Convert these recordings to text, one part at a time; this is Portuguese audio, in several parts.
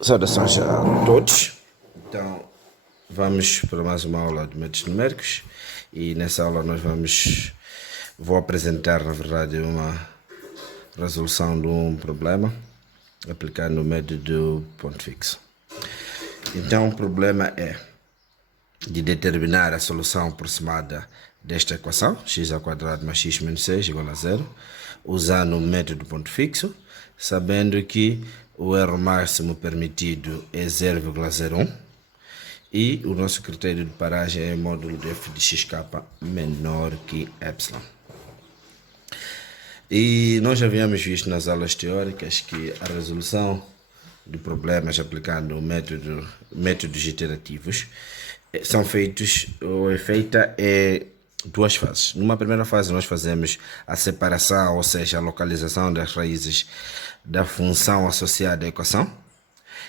Saudações a todos. Então, vamos para mais uma aula de métodos numéricos e nessa aula vou apresentar, na verdade, uma resolução de um problema aplicando o método ponto fixo. Então, o problema é de determinar a solução aproximada desta equação, x² mais x menos 6 igual a 0, usando o método ponto fixo, sabendo que o erro máximo permitido é 0,01 e o nosso critério de paragem é módulo de f de xk menor que epsilon. E nós já havíamos visto nas aulas teóricas que a resolução de problemas aplicando métodos iterativos são feitos ou é feita em duas fases. Numa primeira fase nós fazemos a separação, ou seja, a localização das raízes da função associada à equação,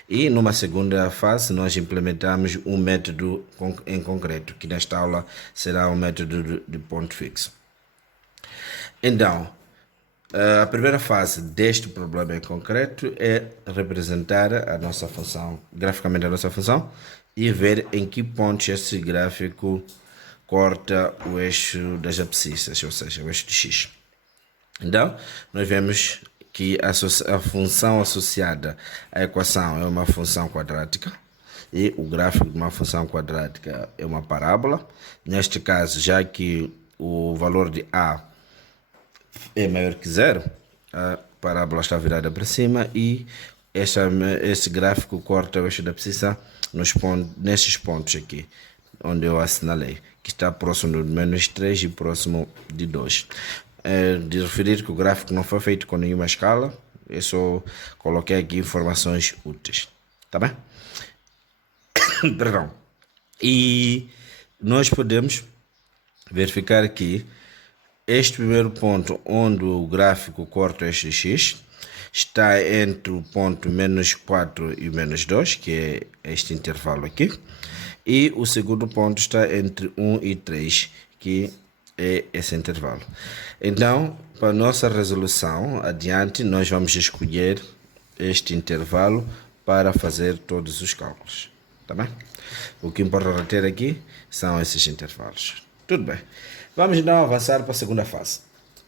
e numa segunda fase nós implementamos um método em concreto, que nesta aula será o método de ponto fixo. Então, a primeira fase deste problema em concreto é representar a nossa função, graficamente a nossa função, e ver em que pontos esse gráfico corta o eixo das abscissas, ou seja, o eixo de x. Então, nós vemos que a função associada à equação é uma função quadrática e o gráfico de uma função quadrática é uma parábola. Neste caso, já que o valor de a é maior que zero, a parábola está virada para cima e esse gráfico corta o eixo da abscissa nesses pontos aqui, onde eu assinalei, que está próximo de menos 3 e próximo de 2. De referir que o gráfico não foi feito com nenhuma escala, eu só coloquei aqui informações úteis, tá bem? Perdão. E nós podemos verificar aqui este primeiro ponto, onde o gráfico corta o eixo de x, está entre o ponto menos 4 e menos 2, que é este intervalo aqui, e o segundo ponto está entre 1 e 3, que é esse intervalo. Então, para a nossa resolução adiante, nós vamos escolher este intervalo para fazer todos os cálculos, tá bem? O que importa reter aqui são esses intervalos. Tudo bem. Vamos então avançar para a segunda fase.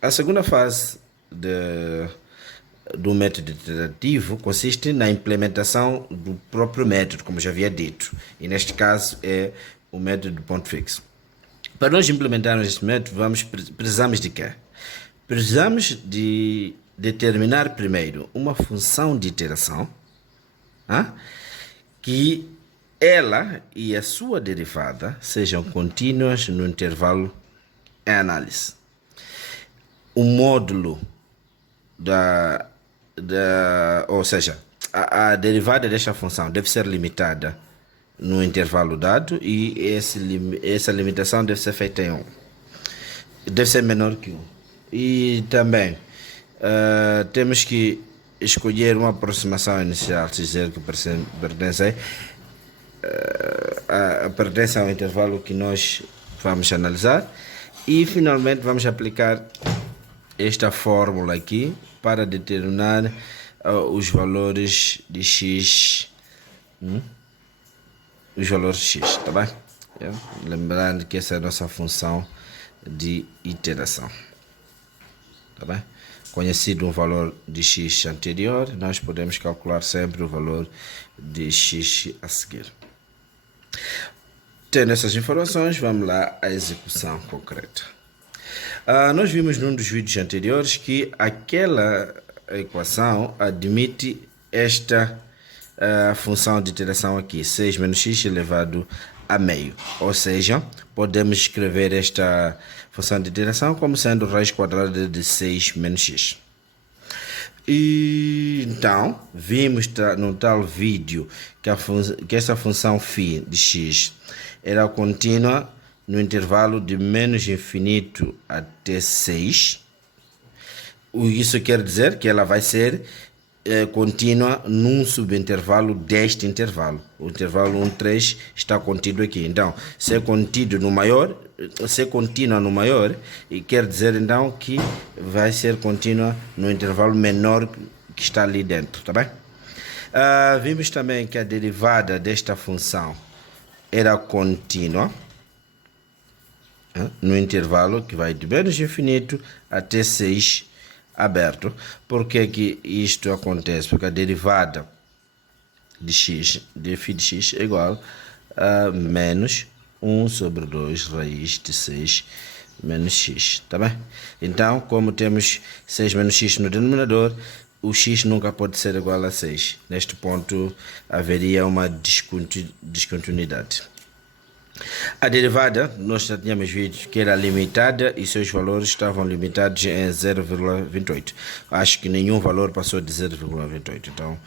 A segunda fase do método iterativo consiste na implementação do próprio método, como já havia dito, e neste caso é o método de ponto fixo. Para nós implementarmos este método, precisamos de quê? Precisamos de determinar primeiro uma função de iteração, que ela e a sua derivada sejam contínuas no intervalo em análise. O módulo ou seja, a derivada desta função deve ser limitada no intervalo dado e essa limitação deve ser feita em 1. Deve ser menor que 1. E também temos que escolher uma aproximação inicial, se dizer que pertence ao intervalo que nós vamos analisar. E finalmente vamos aplicar esta fórmula aqui para determinar os valores de x, os valores de x, tá bem? Lembrando que essa é a nossa função de iteração, tá bem? Conhecido um valor de x anterior, nós podemos calcular sempre o valor de x a seguir. Tendo essas informações, vamos lá à execução concreta. Nós vimos num dos vídeos anteriores que aquela equação admite esta função de iteração aqui, 6 menos x elevado a meio. Ou seja, podemos escrever esta função de iteração como sendo raiz quadrada de 6 menos x. E então, vimos no tal vídeo que essa função φ de x era contínua no intervalo de menos infinito até 6. Isso quer dizer que ela vai ser contínua num subintervalo deste intervalo. O intervalo 1, 3 está contido aqui. Então, ser contínua no maior, e quer dizer então que vai ser contínua no intervalo menor que está ali dentro, tá bem? Vimos também que a derivada desta função era contínua, no intervalo que vai de menos infinito até 6 aberto. Por que que isto acontece? Porque a derivada de x, de φ de x é igual a menos 1 sobre 2 raiz de 6 menos x, tá bem? Então, como temos 6 menos x no denominador, o x nunca pode ser igual a 6. Neste ponto, haveria uma descontinuidade. A derivada, nós já tínhamos visto que era limitada e seus valores estavam limitados em 0,28. Acho que nenhum valor passou de 0,28. Então,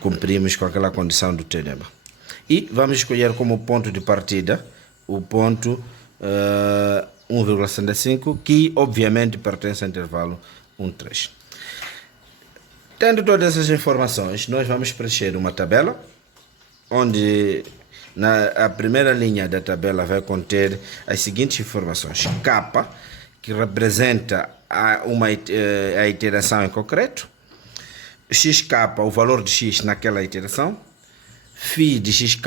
cumprimos com aquela condição do teorema. E vamos escolher como ponto de partida o ponto 1,65, que obviamente pertence ao intervalo 1,3. Tendo todas essas informações, nós vamos preencher uma tabela, onde a primeira linha da tabela vai conter as seguintes informações. K, que representa a iteração em concreto. XK, o valor de x naquela iteração. Φ de XK,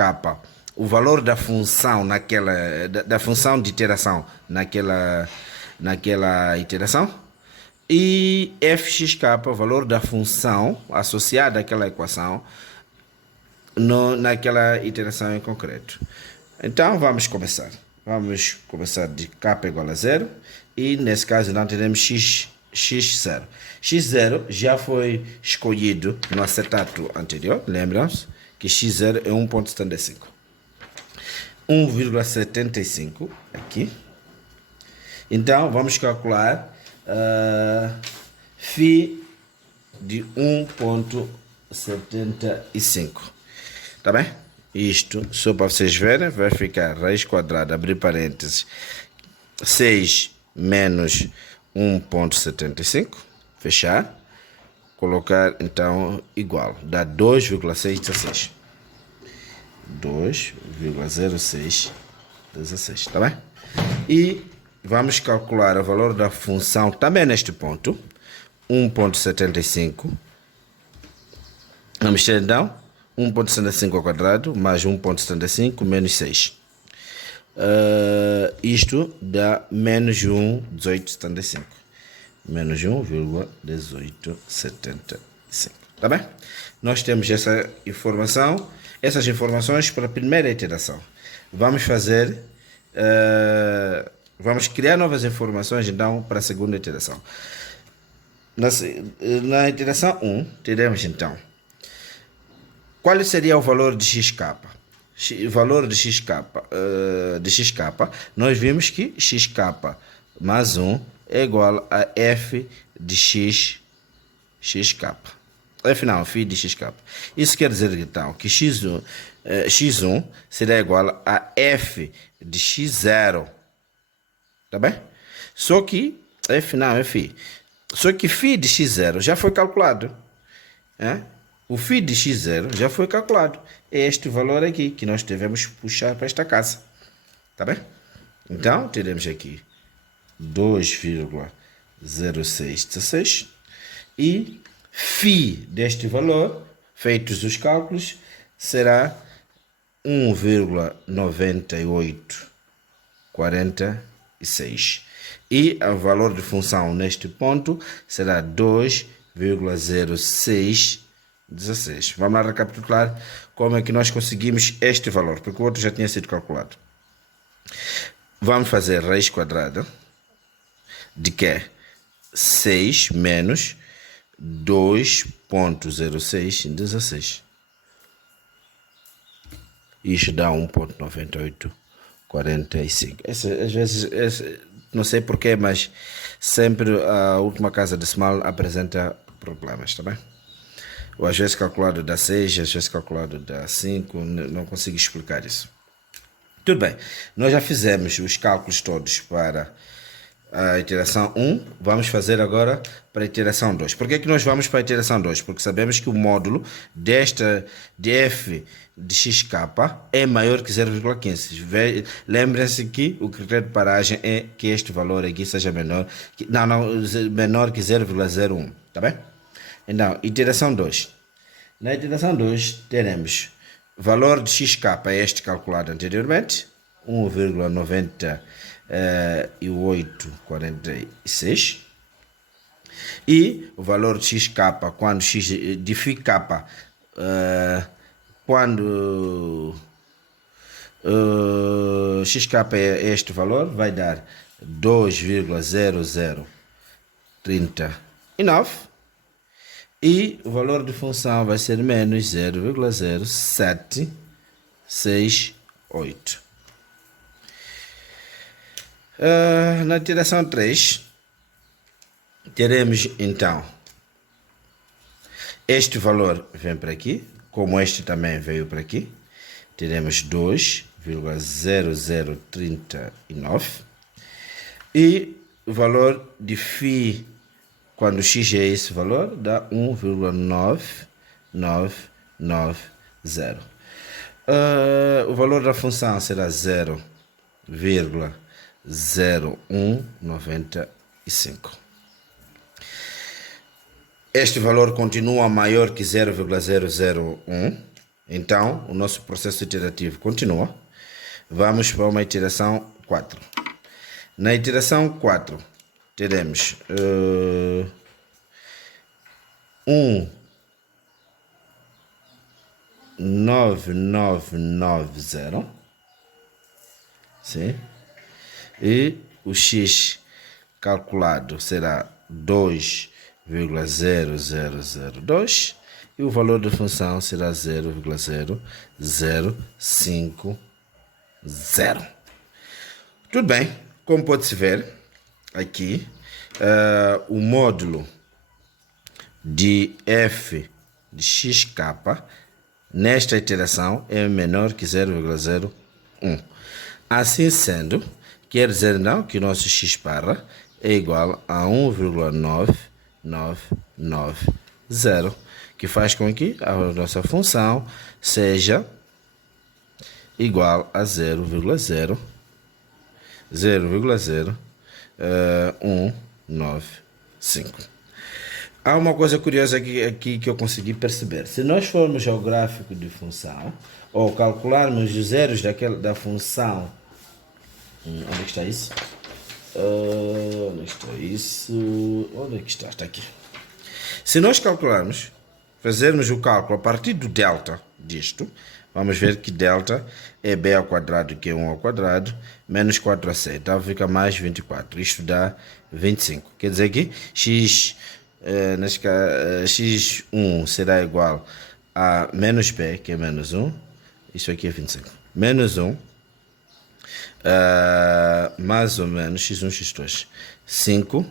o valor da função da função de iteração naquela iteração. E fxk, o valor da função associada àquela equação naquela iteração em concreto. Então vamos começar. Vamos começar de k igual a 0 e nesse caso não teremos x0. x0 já foi escolhido no acetato anterior, lembram-se que x0 é 1,75. 1,75 aqui. Então vamos calcular φ de 1,75. Tá bem? Isto, só para vocês verem, vai ficar raiz quadrada, abrir parênteses, 6 menos 1,75, fechar, colocar então igual, dá 2,616. 2,0616, tá bem? E vamos calcular o valor da função também neste ponto, 1,75. Vamos ter então 1,75 ao quadrado mais 1,75 menos 6. Isto dá menos 1,1875. Menos 1,1875. Tá bem? Nós temos essa informação, essas informações para a primeira iteração. Vamos fazer, vamos criar novas informações então para a segunda iteração. Na iteração 1, teremos então qual seria o valor de xk? O valor de xk, nós vimos que xk mais 1 é igual a f de xk. Φ de xk. Isso quer dizer então que x1 será igual a f de x0. Tá bem? Só que Φ. Só que φ de x0 já foi calculado. O φ de x0 já foi calculado. É este valor aqui que nós devemos puxar para esta casa. Tá bem? Então, teremos aqui 2,0616 e φ deste valor, feitos os cálculos, será 1,9846. E o valor de função neste ponto será 2,0616. Vamos lá recapitular como é que nós conseguimos este valor, porque o outro já tinha sido calculado. Vamos fazer raiz quadrada de que 6 menos 2,0616. Isto dá 1,9845. Às vezes, não sei porquê, mas sempre a última casa decimal apresenta problemas, tá bem? Ou às vezes calculado dá 6, às vezes calculado dá 5, não consigo explicar isso. Tudo bem, nós já fizemos os cálculos todos para a iteração 1, vamos fazer agora para a iteração 2. Por que é que nós vamos para a iteração 2? Porque sabemos que o módulo de f de xk é maior que 0,15. Lembrem-se que o critério de paragem é que este valor aqui seja menor que 0,01, tá bem? Então, iteração 2. Na iteração 2, teremos valor de xk, este calculado anteriormente, 1,9846. E o valor de xk, quando x de φk, quando xk é este valor, vai dar 2,0039. E o valor de função vai ser menos 0,0768. Na iteração 3, teremos então este valor vem para aqui, como este também veio para aqui. Teremos 2,0039 e o valor de φ, quando x é esse valor, dá 1,9990. O valor da função será 0,0195. Este valor continua maior que 0,001. Então, o nosso processo iterativo continua. Vamos para uma iteração 4. Na iteração 4, teremos 1,9990. Sim? E o x calculado será 2,0002 e o valor da função será 0,0050. Tudo bem, como pode-se ver aqui, o módulo de f de xk nesta iteração é menor que 0,01. Assim sendo, quer dizer não que o nosso x barra é igual a 1,9990, que faz com que a nossa função seja igual a 0,0195. Há uma coisa curiosa aqui que eu consegui perceber. Se nós formos ao gráfico de função, ou calcularmos os zeros da função, onde é que está isso? Onde está isso? Onde é que está? Está aqui. Se nós calcularmos, fazermos o cálculo a partir do delta disto, vamos ver que delta é b ao quadrado, que é 1 ao quadrado, menos 4ac. Então fica mais 24. Isto dá 25. Quer dizer que x1 será igual a menos b, que é menos 1. Isso aqui é 25. Menos 1. Mais ou menos x1, x2. 5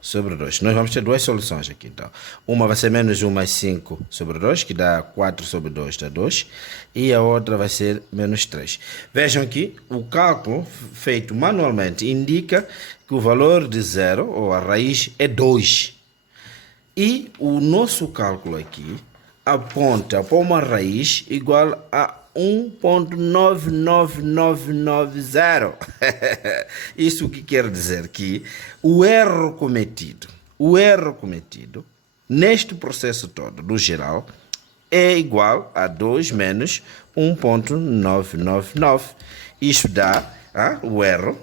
sobre 2. Nós vamos ter duas soluções aqui, então. Uma vai ser menos 1 mais 5 sobre 2, que dá 4 sobre 2, dá 2. E a outra vai ser menos 3. Vejam que o cálculo feito manualmente indica que o valor de 0, ou a raiz, é 2. E o nosso cálculo aqui aponta para uma raiz igual a 1,99990. Isso que quer dizer que o erro cometido neste processo todo, no geral, é igual a 2 menos 1,999. Isto dá o erro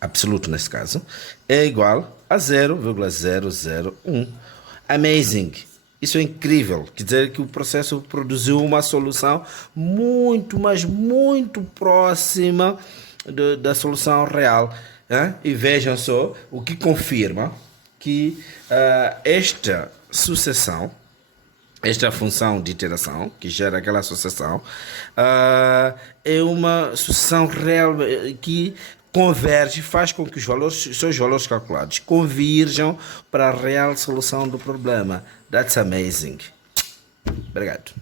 absoluto nesse caso, é igual a 0,001. Amazing! Isso é incrível, quer dizer que o processo produziu uma solução muito, mas muito próxima da solução real. E vejam só o que confirma que esta sucessão, esta função de iteração que gera aquela sucessão, é uma sucessão real que converge, faz com que os seus valores calculados convirjam para a real solução do problema. That's amazing. Obrigado.